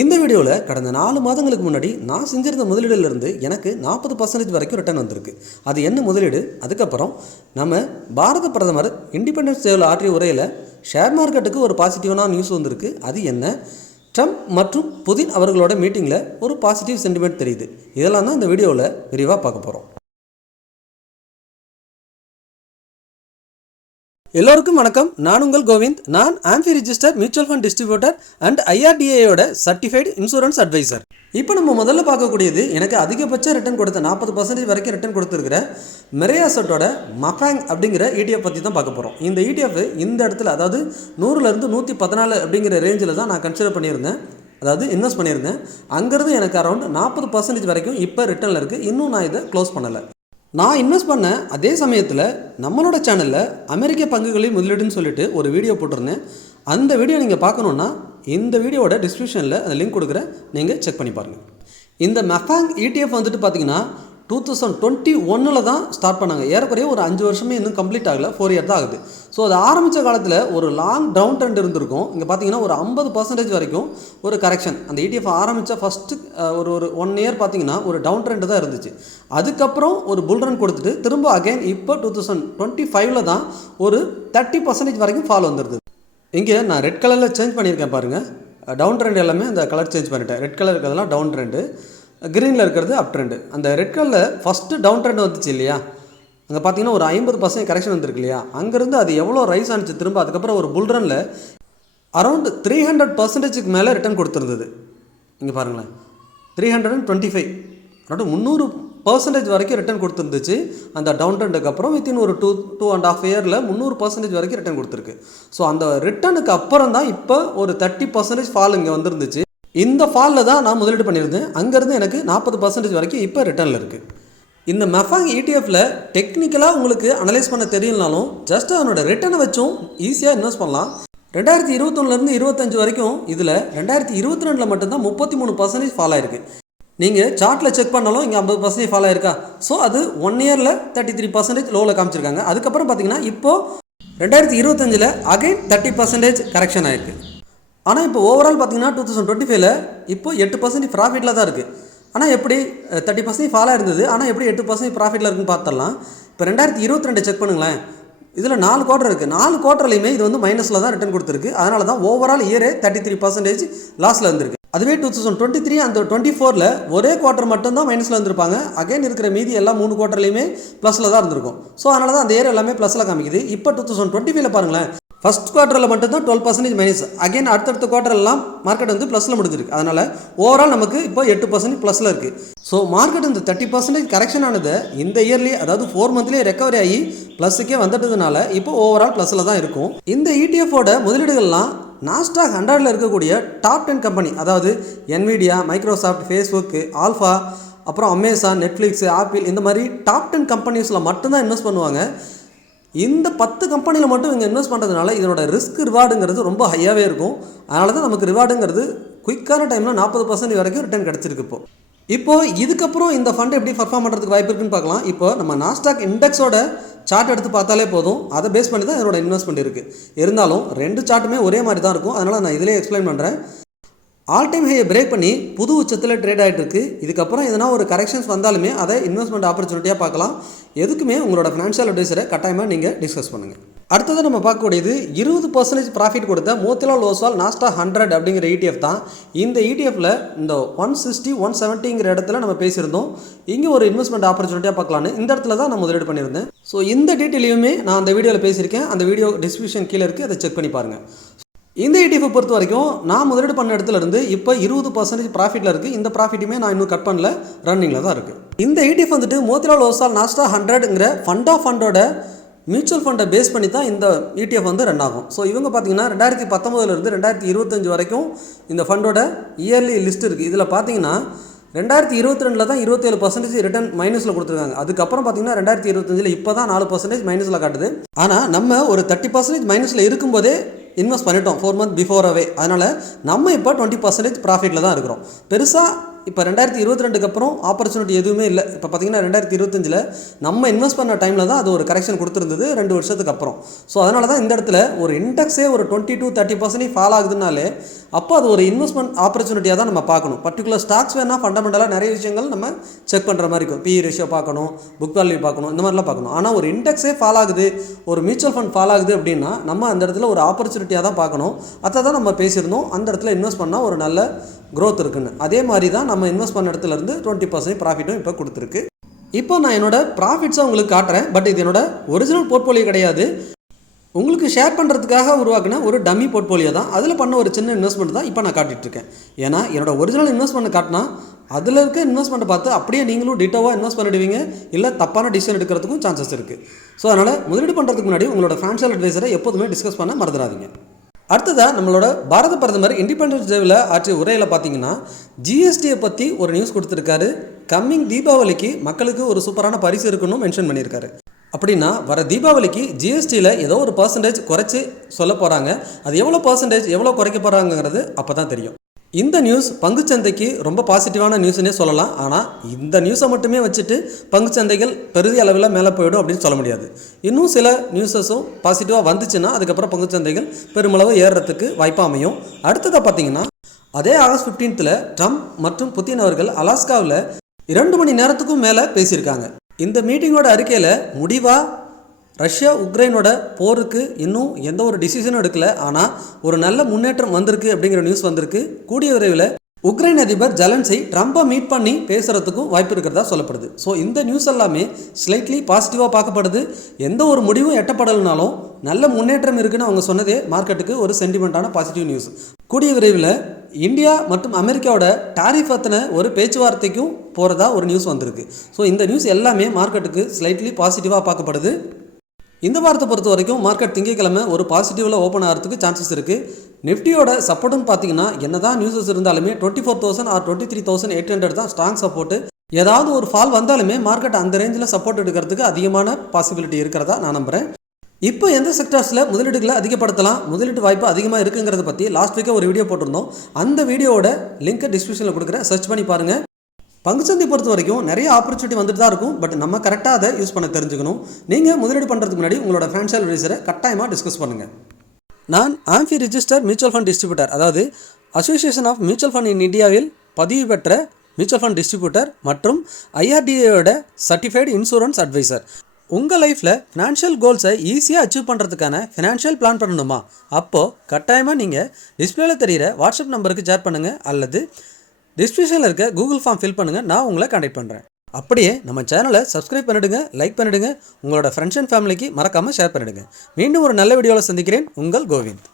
இந்த வீடியோவில் கடந்த நாலு மாதங்களுக்கு முன்னாடி நான் செஞ்சிருந்த முதலீடுலேருந்து எனக்கு நாற்பது பர்சன்டேஜ் வரைக்கும் ரிட்டர்ன் வந்திருக்கு. அது என்ன முதலீடு? அதுக்கப்புறம் நம்ம பாரத பிரதமர் இண்டிபெண்டன்ஸ் டேவில் ஆற்றிய உரையில் ஷேர் மார்க்கெட்டுக்கு ஒரு பாசிட்டிவான நியூஸ் வந்திருக்கு. அது என்ன? ட்ரம்ப் மற்றும் புதின் அவர்களோட மீட்டிங்கில் ஒரு பாசிட்டிவ் சென்டிமெண்ட் தெரியுது. இதெல்லாம் தான் இந்த வீடியோவில் விரிவாக பார்க்க போகிறோம் எல்லோருக்கும் வணக்கம். நான் உங்கள் கோவிந்த். நான் AMFI register mutual fund distributor and ஐஆர்டிஏயோட certified insurance advisor இப்போ நம்ம முதல்ல பார்க்கக்கூடியது எனக்கு அதிகபட்ச ரிட்டர்ன் கொடுத்த நாற்பது பர்சன்டேஜ் வரைக்கும் ரிட்டர்ன் கொடுத்துருக்கிற மெரையாசட்டோட மஃபேங் அப்படிங்கிற இடிஎஃப் பற்றி தான் பார்க்க போகிறோம் இந்த இடிஎஃப் இந்த இடத்துல அதாவது நூறுலேருந்து நூற்றி பதினாலு அப்படிங்கிற ரேஞ்சில் தான் நான் கன்சிடர் பண்ணியிருந்தேன். அதாவது இன்வெஸ்ட் பண்ணியிருந்தேன். அங்கேருந்து எனக்கு அரௌண்ட் நாற்பது பர்சன்டேஜ் வரைக்கும் இப்போ ரிட்டர்னில் இருக்குது இன்னும் நான் இதை க்ளோஸ் பண்ணலை. நான் இன்வெஸ்ட் பண்ண அதே சமயத்தில் நம்மளோட சேனலில் அமெரிக்க பங்குகளில் முதலீடுன்னு சொல்லிட்டு ஒரு வீடியோ போட்டிருந்தேன். அந்த வீடியோ நீங்கள் பார்க்கணுன்னா இந்த வீடியோவோட டிஸ்கிரிப்ஷனில் அந்த லிங்க் கொடுக்குறேன். நீங்கள் செக் பண்ணி பாருங்கள் இந்த மெஃபாங் இடிஎஃப் வந்துட்டு பார்த்தீங்கன்னா டூ தௌசண்ட் டுவெண்ட்டி ஒன்னில் தான் ஸ்டார்ட் பண்ணாங்க. ஏறக்குறைய ஒரு அஞ்சு வருஷமே இன்னும் கம்ப்ளீட் ஆகலை. ஃபோர் இயர் தான் ஆகுது. ஸோ அது ஆரம்பித்த காலத்தில் ஒரு லாங் டவுன் ட்ரெண்ட் இருந்திருக்கும். இங்கே பார்த்தீங்கன்னா ஒரு ஐம்பது பர்சன்டேஜ் வரைக்கும் ஒரு கரெக்ஷன் அந்த இடிஎஃப் ஆரம்பித்த ஃபஸ்ட்டு ஒரு ஒரு ஒன் இயர் பார்த்தீங்கன்னா ஒரு டவுன் ட்ரெண்ட் தான் இருந்துச்சு. அதுக்கப்புறம் ஒரு புல் ரன் கொடுத்துட்டு திரும்ப அகைன் இப்போ டூ தௌசண்ட் டுவெண்ட்டி ஃபைவ்ல தான் ஒரு தேர்ட்டி பர்சன்டேஜ் வரைக்கும் ஃபால் வந்துடுது இங்கே நான் ரெட் கலரில் சேஞ்ச் பண்ணியிருக்கேன் பாருங்கள் டவுன் ட்ரெண்ட் எல்லாமே அந்த கலர் சேஞ்ச் பண்ணிட்டேன். ரெட் கலர் இருக்கிறதெல்லாம் டவுன் ட்ரெண்டு க்ரீனில் இருக்கிறது அப் ட்ரெண்டு அந்த ரெட் கலரில் ஃபஸ்ட்டு டவுன் ட்ரெண்ட் வந்துச்சு இல்லையா? அங்கே பார்த்தீங்கன்னா ஒரு ஐம்பது பர்சன்ட் கரெக்ஷன் வந்திருக்கு இல்லையா? அங்கேருந்து அது எவ்வளோ ரைஸ் ஆனிச்சு திரும்ப அதுக்கப்புறம் ஒரு புல்ரனில் அரௌண்ட் த்ரீ ஹண்ட்ரட் பர்சன்டேஜுக்கு மேலே ரிட்டர்ன் கொடுத்துருந்தது. இங்கே பாருங்களேன். Three hundred and twenty five அதாவது முந்நூறு பர்சன்டேஜ் வரைக்கும் ரிட்டர்ன் கொடுத்துருந்துச்சு. அந்த டவுன் ட்ரெண்டுக்கு அப்புறம் வித்தின் ஒரு டூ டூ அண்ட் ஆஃப் இயரில் முந்நூறு பர்சன்டேஜ் வரைக்கும் ரிட்டர்ன் கொடுத்துருக்கு. ஸோ அந்த ரிட்டர்னுக்கு அப்புறம் தான் இப்போ ஒரு தேர்ட்டி பர்சன்டேஜ் ஃபால் இங்கே வந்துருந்துச்சு. இந்த ஃபாலில் தான் நான் முதலீடு பண்ணியிருந்தேன். அங்கேருந்து எனக்கு நாற்பது பர்சன்டேஜ் வரைக்கும் இப்போ ரிட்டர்னில் இருக்குது இந்த மெஃபாங் இடிஎஃப்பில் டெக்னிக்கலாக உங்களுக்கு அனலைஸ் பண்ண தெரியலனாலும் ஜஸ்ட் அதனோட ரிட்டர்னை வச்சும் ஈஸியாக இன்வெஸ்ட் பண்ணலாம். ரெண்டாயிரத்தி இருபத்தொன்னுலேருந்து இருபத்தஞ்சு வரைக்கும் இதில் ரெண்டாயிரத்தி இருபத்தி ரெண்டில் மட்டும்தான் முப்பத்தி மூணு பர்சன்டேஜ் ஃபால் ஆயிருக்கு. நீங்கள் சார்ட்டில் செக் பண்ணாலும் இங்கே ஐம்பது பர்சன்டேஜ் ஃபால் ஆயிருக்கா? ஸோ அது ஒன் இயரில் தேர்ட்டி த்ரீ பர்சன்டேஜ் லோவில் காமிச்சிருக்காங்க. அதுக்கப்புறம் பார்த்தீங்கன்னா இப்போது ரெண்டாயிரத்தி இருபத்தஞ்சில் அகைன் தேர்ட்டி பர்சன்டேஜ் கரெக்ஷன் ஆயிருக்கு. ஆனால் இப்போ ஓவரால் பார்த்தீங்கன்னா டூ தௌசண்ட் டுவெண்ட்டி ஃபைவ்ல இப்போ எட்டு பர்சன்டேஜ் ப்ராஃபிட்டில் தான் இருக்குது ஆனால் எப்படி தேர்ட்டி பர்சன்ட் ஃபாலாக இருந்தது ஆனால் எப்படி எட்டு பர்சன்ட் ப்ராஃபிட்டில் இருக்குன்னு பார்த்துடலாம் இப்போ ரெண்டாயிரத்தி இருபத்தி ரெண்டு செக் பண்ணுங்களேன். இதில் நாலு குவார்டர் இருக்குது நாலு குவார்டர்லையுமே இது வந்து மைனஸில் தான் ரிட்டர்ன் கொடுத்துருக்கு. அதனால தான் ஓவரால் இயரே தேர்ட்டி த்ரீ பர்சன்டேஜ் லாஸில் இருந்திருக்கு. அதுவே டூ தௌசண்ட் டுவெண்ட்டி த்ரீ அந்த டுவெண்ட்டி ஃபோரில் ஒரே குவார்டர் மட்டும் தான் மைனஸில் இருந்திருப்பாங்க. அகைன் இருக்கிற மீதி எல்லா மூணு குவார்டர்லையுமே ப்ளஸில் தான் இருந்திருக்கும். ஸோ அதனால தான் அந்த இயர் எல்லாமே ப்ளஸில் காமிக்குது. இப்போ டூ தௌசண்ட் டுவெண்ட்டி ஃபைவ்ல பாருங்களேன். ஃபஸ்ட் குவார்ட்டரில் மட்டும்தான் டுவெல் பர்சன்டேஜ் மைனஸ் அகைன் அடுத்தடுத்த குவார்ட்டர்லாம் மார்க்கெட் வந்து ப்ளஸில் முடிஞ்சிருக்கு. அதனால் ஓவரால் நமக்கு இப்போ எட்டு பர்சன்டேஜ் ப்ளஸில் இருக்குது ஸோ மார்க்கெட் இந்த தேர்ட்டி பர்சன்டேஜ் கரெக்ஷன் ஆனது இந்த இயர்லேயே அதாவது ஃபோர் மந்த்லேயே ரெக்கவரி ஆகி ப்ளஸுக்கே வந்துட்டதுனால இப்போ ஓவரால் ப்ளஸில் தான் இருக்கும். இந்த இடிஎஃபோட முதலீடுகள்லாம் நாஸ்டாக் ஹண்ட்ரடில் இருக்கக்கூடிய டாப் டென் கம்பெனி அதாவது என்விடியா மைக்ரோசாஃப்ட் ஃபேஸ்புக்கு ஆல்ஃபா அப்புறம் அமேசான் நெட்ஃப்ளிக்ஸ் ஆப்பிள் இந்த மாதிரி டாப் டென் கம்பெனிஸில் மட்டும்தான் இன்வெஸ்ட் பண்ணுவாங்க. இந்த பத்து கம்பெனியில் மட்டும் இங்கே இன்வெஸ்ட் பண்ணுறதுனால இதனோட ரிஸ்க் ரிவார்டுங்கிறது ரொம்ப ஹையாகவே இருக்கும். அதனால தான் நமக்கு ரிவார்டுங்கிறது குயிக்கான டைமில் நாற்பது பர்சன்ட் வரைக்கும் ரிட்டர்ன் கிடச்சிருக்கு இப்போ. இப்போ இதுக்கப்புறம் இந்த ஃபண்ட் எப்படி பர்ஃபார்ம் பண்ணுறதுக்கு வாய்ப்பு இருக்குன்னு பார்க்கலாம். இப்போ நம்ம நாஸ்டாக் இண்டெக்ஸோட சார்ட் எடுத்து பார்த்தாலே போதும். அதை பேஸ் பண்ணி தான் இதனோட இன்வெஸ்ட்மெண்ட் இருக்குது இருந்தாலும் ரெண்டு சார்ட்டுமே ஒரே மாதிரி தான் இருக்கும். அதனால் நான் இதிலே எக்ஸ்பிளைன் பண்ணுறேன் ஆல் டைம் ஹையை பிரேக் பண்ணி புது உச்சத்தில் ட்ரேட் ஆகிட்டு இருக்கு இதுக்கப்புறம் எதனா ஒரு கரெக்ஷன்ஸ் வந்தாலுமே அதை இன்வெஸ்ட்மெண்ட் ஆப்பர்ச்சுனிட்டியாக பார்க்கலாம். எதுக்குமே உங்களோட ஃபினான்ஷியல் அட்வைசரை கட்டாயமாக நீங்கள் டிஸ்கஸ் பண்ணுங்கள் அடுத்தது நம்ம பார்க்கக்கூடியது இருபது பர்சன்டேஜ் ப்ராஃபிட் கொடுத்த மோத்திலால் ஓஸ்வால் நாஸ்டா ஹண்ட்ரட் அப்படிங்கிற இடிஎஃப் தான். இந்த இடிஎஃப்ல இந்த ஒன் சிக்ஸ்டி ஒன் செவன்ட்டிங்கிற இடத்துல நம்ம பேசியிருந்தோம். இங்கே ஒரு இன்வெஸ்ட்மெண்ட் ஆப்பர்ச்சுனிட்டியாக பார்க்கலான்னு இந்த இடத்துல தான் நான் முதலீடு பண்ணியிருந்தேன். ஸோ இந்த டீட்டெயிலையுமே நான் அந்த வீடியோவில் பேசியிருக்கேன். அந்த வீடியோ டிஸ்கிரிப்ஷன் கீழே இருக்குது அதை செக் பண்ணி பாருங்கள் இந்த ETF பொறுத்த வரைக்கும் நான் முதலீடு பண்ண இடத்துல இருந்து இப்போ இருபது பர்சன்டேஜ் ப்ராஃபிட்டில் இருக்குது இந்த ப்ராஃபிட்டுமே நான் இன்னும் கட் பண்ணல. ரன்னிங்கில் தான் இருக்குது இந்த ETF வந்துட்டு மோத்திலால் ஓசால் நாஸ்டா ஹண்ட்ரட்ங்கிற ஃபண்ட் ஆஃப் ஃபண்டோட மியூச்சுவல் ஃபண்டை பேஸ் பண்ணி தான் இந்த இடிஎஃப் வந்து ரன் ஆகும். ஸோ இவங்க பார்த்தீங்கன்னா ரெண்டாயிரத்தி பத்தொம்போதுலேருந்து ரெண்டாயிரத்தி இருபத்தஞ்சு வரைக்கும் இந்த ஃபண்டோட இயர்லி லிஸ்ட் இருக்குது இதில் பார்த்தீங்கன்னா ரெண்டாயிரத்தி இருபத்தி ரெண்டில் தான் இருபத்தேழு பர்சன்டேஜ் ரிட்டர்ன் மைனஸில் கொடுத்துருக்காங்க. அதுக்கப்புறம் பார்த்தீங்கன்னா ரெண்டாயிரத்தி இருபத்தஞ்சில் இப்போ தான் நாலு பர்சன்டேஜ் மைனஸில் காட்டுது. ஆனால் நம்ம ஒரு தேர்ட்டி பர்சன்டேஜ் மைனஸில் இருக்கும்போதே இன்வெஸ்ட் பண்ணிட்டோம் ஃபோர் மந்த் பிஃபோராகவே அதனால் நம்ம இப்போ டுவெண்ட்டி பர்சன்டேஜ் ப்ராஃபிட்டில் தான் இருக்கிறோம். பெருசாக இப்போ ரெண்டாயிரத்தி இருபத்தி ரெண்டுக்கு அப்புறம் ஆப்பர்ச்சுனிட்டி எதுவுமே இல்லை. இப்போ பார்த்தீங்கன்னா ரெண்டாயிரத்தி இருபத்தஞ்சில் நம்ம இன்வெஸ்ட் பண்ண டைமில் தான் அது ஒரு கரெக்ஷன் கொடுத்துருந்தது ரெண்டு வருஷத்துக்கு அப்புறம். ஸோ அதனால தான் இந்த இடத்துல ஒரு இண்டெக்ஸே ஒரு twenty two thirty percentage fall ஆகுதுனாலே அப்போ அது ஒரு இன்வெஸ்ட்மெண்ட் ஆப்பர்ச்சுனிட்டியாக தான் நம்ம பார்க்கணும். பர்டிகுலர் ஸ்டாக்ஸ் வேணால் ஃபண்டமெண்டலாக நிறைய விஷயங்கள் நம்ம செக் பண்ணுற மாதிரி இருக்கும். பி ரேஷியோ பார்க்கணும் புக் வேல்யூ பார்க்கணும் இந்த மாதிரிலாம் பார்க்கணும். ஆனால் ஒரு இண்டெக்ஸே ஃபால் ஆகுது ஒரு மியூச்சுவல் ஃபண்ட் ஃபால் ஆகுது அப்படின்னா நம்ம அந்த இடத்துல ஒரு ஆப்பர்ச்சுனிட்டியாக தான் பார்க்கணும். அதை தான் நம்ம பேசியிருந்தோம். அந்த இடத்துல இன்வெஸ்ட் பண்ணால் ஒரு நல்ல க்ரோத் இருக்குன்னு. அதே மாதிரி தான் நம்ம இன்வெஸ்ட் பண்ண இடத்துலேருந்து டுவெண்ட்டி பர்சன்ட் ப்ராஃபிட்டும் இப்போ கொடுத்துருக்கு. இப்போ நான் என்னோட ப்ராஃபிட்ஸை உங்களுக்கு காட்டுறேன். பட் இது என்னோட ஒரிஜினல் போர்ட்ஃபோலியோ கிடையாது. உங்களுக்கு ஷேர் பண்ணுறதுக்காக உருவாக்கின ஒரு டம்மி போர்ட்ஃபோலியோ தான். அதில் பண்ண ஒரு சின்ன இன்வெஸ்ட்மெண்ட் தான் இப்போ நான் காட்டிட்டு இருக்கேன். ஏன்னா என்னோட ஒரிஜினல் இன்வெஸ்ட்மெண்ட் காட்டினா அதில் இருக்க இன்வெஸ்ட்மெண்ட்டை பார்த்து அப்படியே நீங்களும் டிட்டோவாக இன்வெஸ்ட் பண்ணிடுவீங்க. இல்லை தப்பான டிசிஷன் எடுக்கிறதுக்கும் சான்சஸ் இருக்குது ஸோ அதனால் முதலீடு பண்ணுறதுக்கு முன்னாடி உங்களோட ஃபினான்ஷியல் அட்வைசரை எப்போதுமே டிஸ்கஸ் பண்ண மறந்துடாதீங்க. அடுத்ததாக நம்மளோட பாரத பிரதமர் இண்டிபெண்டன்ஸ் டேவில் ஆற்றிய உரையில் பார்த்தீங்கன்னா ஜிஎஸ்டியை பற்றி ஒரு நியூஸ் கொடுத்துருக்காரு. கம்மிங் தீபாவளிக்கு மக்களுக்கு ஒரு சூப்பரான பரிசு இருக்குன்னு மென்ஷன் பண்ணியிருக்காரு. அப்படின்னா வர தீபாவளிக்கு ஜிஎஸ்டியில் ஏதோ ஒரு பர்சன்டேஜ் குறைச்சி சொல்ல போகிறாங்க அது எவ்வளோ பர்சன்டேஜ் எவ்வளோ குறைக்க போகிறாங்கிறது அப்போ தான் தெரியும். இந்த நியூஸ் பங்குச்சந்தைக்கு ரொம்ப பாசிட்டிவான நியூஸ்னே சொல்லலாம். ஆனால் இந்த நியூஸை மட்டுமே வச்சுட்டு பங்குச்சந்தைகள் பெரிய அளவில் மேலே போயிடும் அப்படின்னு சொல்ல முடியாது. இன்னும் சில நியூஸஸும் பாசிட்டிவாக வந்துச்சுன்னா அதுக்கப்புறம் பங்குச்சந்தைகள் பெருமளவு ஏறுறதுக்கு வாய்ப்பு அமையும். அடுத்ததாக பார்த்தீங்கன்னா அதே ஆகஸ்ட் ஃபிஃப்டீன்த்தில் ட்ரம்ப் மற்றும் புத்தின் அவர்கள் அலாஸ்காவில் இரண்டு மணி நேரத்துக்கும் மேலே பேசியிருக்காங்க. இந்த மீட்டிங்கோட அறிக்கையில் முடிவாக ரஷ்யா உக்ரைனோட போருக்கு இன்னும் எந்த ஒரு டிசிஷனும் எடுக்கல. ஆனால் ஒரு நல்ல முன்னேற்றம் வந்திருக்கு அப்படிங்கிற நியூஸ் வந்திருக்கு. கூடிய விரைவில் உக்ரைன் அதிபர் ஜலன்சை ட்ரம்பை மீட் பண்ணி பேசுகிறதுக்கும் வாய்ப்பு இருக்கிறதா சொல்லப்படுது. ஸோ இந்த நியூஸ் எல்லாமே ஸ்லைட்லி பாசிட்டிவாக பார்க்கப்படுது. எந்த ஒரு முடிவும் எட்டப்படலைனாலும் நல்ல முன்னேற்றம் இருக்குன்னு அவங்க சொன்னதே மார்க்கெட்டுக்கு ஒரு சென்டிமெண்ட்டான பாசிட்டிவ் நியூஸ் கூடிய விரைவில் இந்தியா மற்றும் அமெரிக்காவோட டாரிஃப் பற்றின ஒரு பேச்சுவார்த்தைக்கும் போகிறதா ஒரு நியூஸ் வந்திருக்கு. ஸோ இந்த நியூஸ் எல்லாமே மார்க்கெட்டுக்கு ஸ்லைட்லி பாசிட்டிவாக பார்க்கப்படுது. இந்த வாரத்தை பொறுத்த வரைக்கும் மார்க்கெட் திங்கக்கிழமை ஒரு பாசிட்டிவில் ஓப்பன் ஆகிறதுக்கு சான்சஸ் இருக்குது நிஃப்டியோட சப்போர்ட்னு பார்த்தீங்கன்னா என்ன தான் நியூஸஸ் இருந்தாலுமே twenty four thousand or twenty three thousand eight hundred தான் ஸ்ட்ராங் சப்போர்ட் ஏதாவது ஒரு ஃபால் வந்தாலுமே மார்க்கெட் அந்த ரேஞ்சில் சப்போர்ட் எடுக்கிறதுக்கு அதிகமான பாசிபிலிட்டி இருக்கிறதா நான் நம்புகிறேன் இப்போ எந்த செக்டர்ஸில் முதலீடுகளை அதிகப்படுத்தலாம்? முதலீட்டு வாய்ப்பு அதிகமாக இருக்குங்கிறத பற்றி லாஸ்ட் வீக்காக ஒரு வீடியோ போட்டிருந்தோம். அந்த வீடியோவோட லிங்க்கை டிஸ்கிரிப்ஷனில் கொடுக்குறேன். சர்ச் பண்ணி பாருங்கள் பங்குச்சந்தை பொறுத்த வரைக்கும் நிறைய ஆப்பர்ச்சுனிட்டி வந்துட்டு தான் இருக்கும். பட் நம்ம கரெக்டாக அதை யூஸ் பண்ண தெரிஞ்சுக்கணும். நீங்கள் முதலீடு பண்ணுறதுக்கு முன்னாடி உங்களோட ஃபினான்ஷியல் அட்வைசரை கட்டாயமாக டிஸ்கஸ் பண்ணுங்கள் நான் AMFI register mutual fund distributor அதாவது association of mutual fund in இந்தியாவில் பதிவு பெற்ற மியூச்சுவல் ஃபண்ட் டிஸ்ட்ரிபியூட்டர் மற்றும் ஐஆர்டிஏயோட சர்டிஃபைடு இன்சூரன்ஸ் அட்வைசர் உங்கள் லைஃப்பில் ஃபினான்ஷியல் கோல்ஸை ஈஸியாக அச்சீவ் பண்ணுறதுக்கான ஃபினான்ஷியல் பிளான் பண்ணணுமா? அப்போது கட்டாயமாக நீங்கள் டிஸ்பிளேல தெரிகிற வாட்ஸ்அப் நம்பருக்கு ஷேர் பண்ணுங்கள் அல்லது டிஸ்கிரிப்ஷனில் இருக்க கூகுள் ஃபார்ம் ஃபில் பண்ணுங்கள் நான் உங்களை கண்டெக்ட் பண்ணுறேன் அப்படியே நம்ம சேனலை சப்ஸ்கிரைப் பண்ணிவிடுங்க லைக் பண்ணிவிடுங்க உங்களோட ஃப்ரெண்ட்ஸ் அண்ட் ஃபேமிலிக்கு மறக்காமல் ஷேர் பண்ணிவிடுங்க மீண்டும் ஒரு நல்ல வீடியோவில் சந்திக்கிறேன் உங்கள் கோவிந்த்.